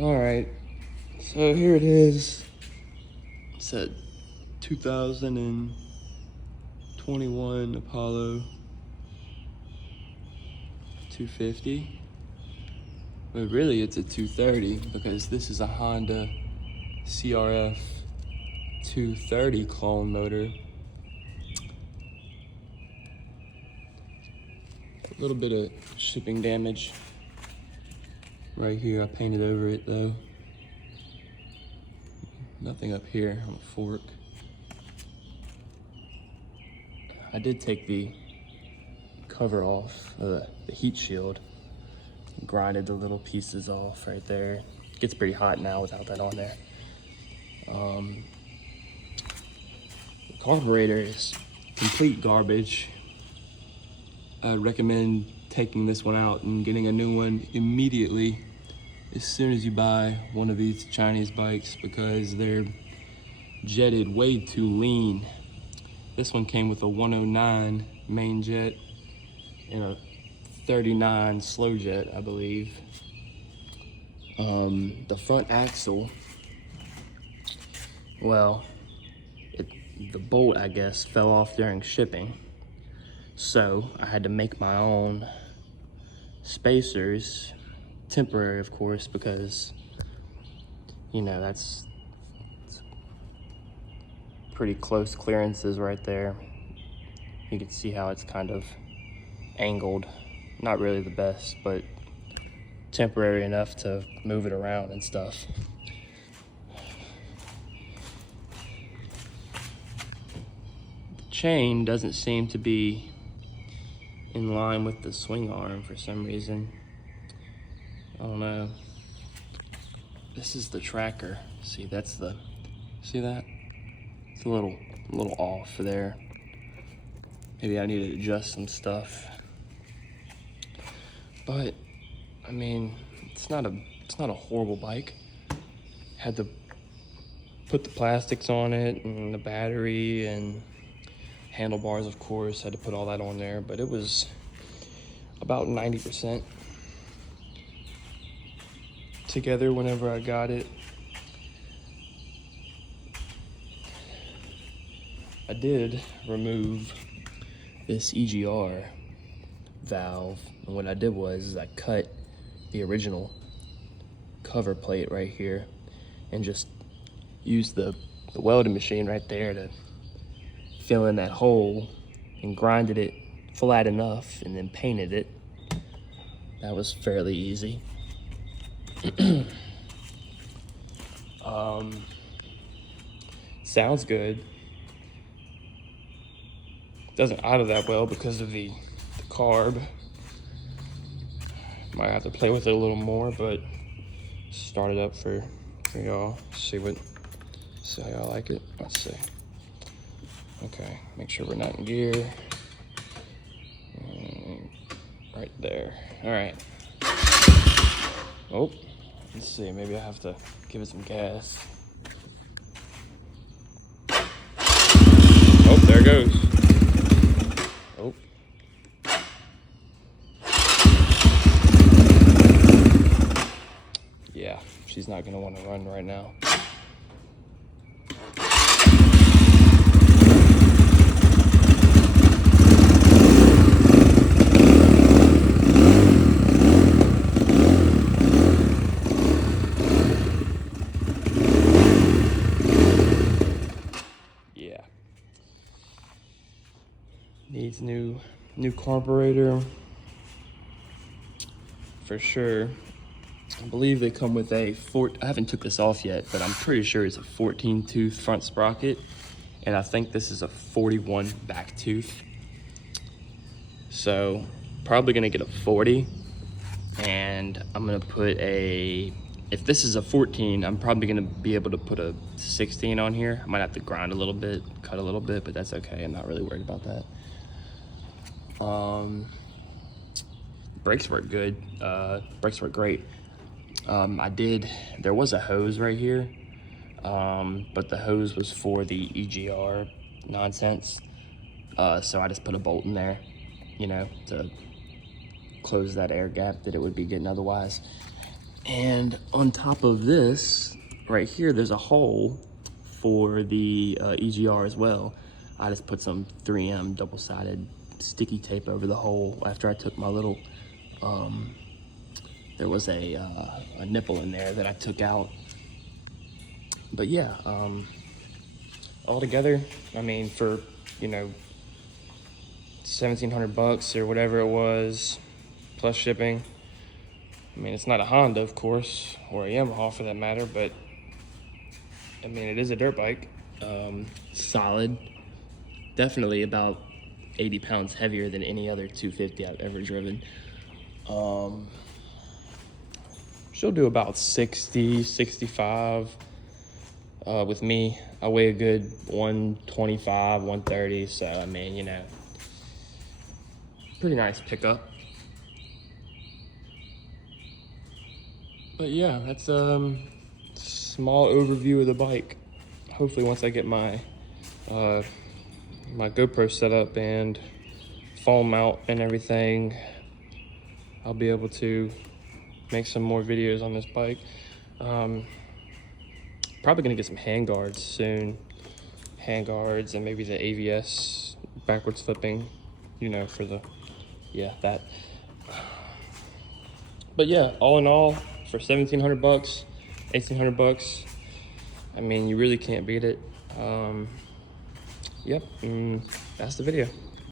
All right, so here it is. It's a 2021 Apollo 250. But really it's a 230 because this is a Honda CRF 230 clone motor. A little bit of shipping damage right here. I painted over it though. Nothing up here on the fork. I did take the cover off the heat shield. Grinded the little pieces off right there. It gets pretty hot now without that on there. The carburetor is complete garbage. I'd recommend taking this one out and getting a new one immediately as soon as you buy one of these Chinese bikes because they're jetted way too lean. This one came with a 109 main jet and a 39 slow jet, I believe. The front axle, well, the bolt, I guess, fell off during shipping. So I had to make my own spacers, temporary of course, because, you know, that's pretty close clearances right there. You can see how it's kind of angled. Not really the best, but temporary enough to move it around and stuff. The chain doesn't seem to be in line with the swing arm for some reason. I don't know. This is the tracker. See, that's the, see that? It's a little off there. Maybe I need to adjust some stuff. But I mean, it's not a horrible bike. Had to put the plastics on it and the battery and handlebars, of course. Had to put all that on there, but it was about 90% together whenever I got it. I did remove this EGR valve, and what I did was I cut the original cover plate right here and just used the welding machine right there to fill in that hole and grinded it flat enough and then painted it. That was fairly easy. Sounds good. Doesn't idle that well because of the carb. Might have to play with it a little more, but start it up for y'all. See how y'all like it. Let's see. Okay, make sure we're not in gear. Right there. All right. Oh, let's see. Maybe I have to give it some gas. Oh, there it goes. Oh. Yeah, she's not gonna want to run right now. Yeah. Needs new carburetor for sure. I believe they come with I haven't took this off yet, but I'm pretty sure it's a 14 tooth front sprocket. And I think this is a 41 back tooth. So probably gonna get a 40. And I'm gonna put if this is a 14, I'm probably gonna be able to put a 16 on here. I might have to grind a little bit, cut a little bit, but that's okay. I'm not really worried about that. Brakes work good. Brakes work great. There was a hose right here, but the hose was for the EGR nonsense. So I just put a bolt in there, you know, to close that air gap that it would be getting otherwise. And on top of this, right here, there's a hole for the EGR as well. I just put some 3M double-sided sticky tape over the hole after I took my little, there was a nipple in there that I took out. But yeah, all together, I mean, for, you know, 1,700 bucks or whatever it was, plus shipping. I mean, it's not a Honda, of course, or a Yamaha for that matter, but I mean, it is a dirt bike. Solid. Definitely about 80 pounds heavier than any other 250 I've ever driven. She'll do about 60, 65. With me, I weigh a good 125, 130. So, I mean, you know, pretty nice pickup. But yeah, that's a small overview of the bike. Hopefully once I get my my GoPro set up and foam mount and everything, I'll be able to make some more videos on this bike. Probably gonna get some handguards soon. Handguards and maybe the AVS backwards flipping, you know, for the, yeah, that. But yeah, all in all, for 1,700 bucks, 1,800 bucks, I mean, you really can't beat it. Yep, that's the video.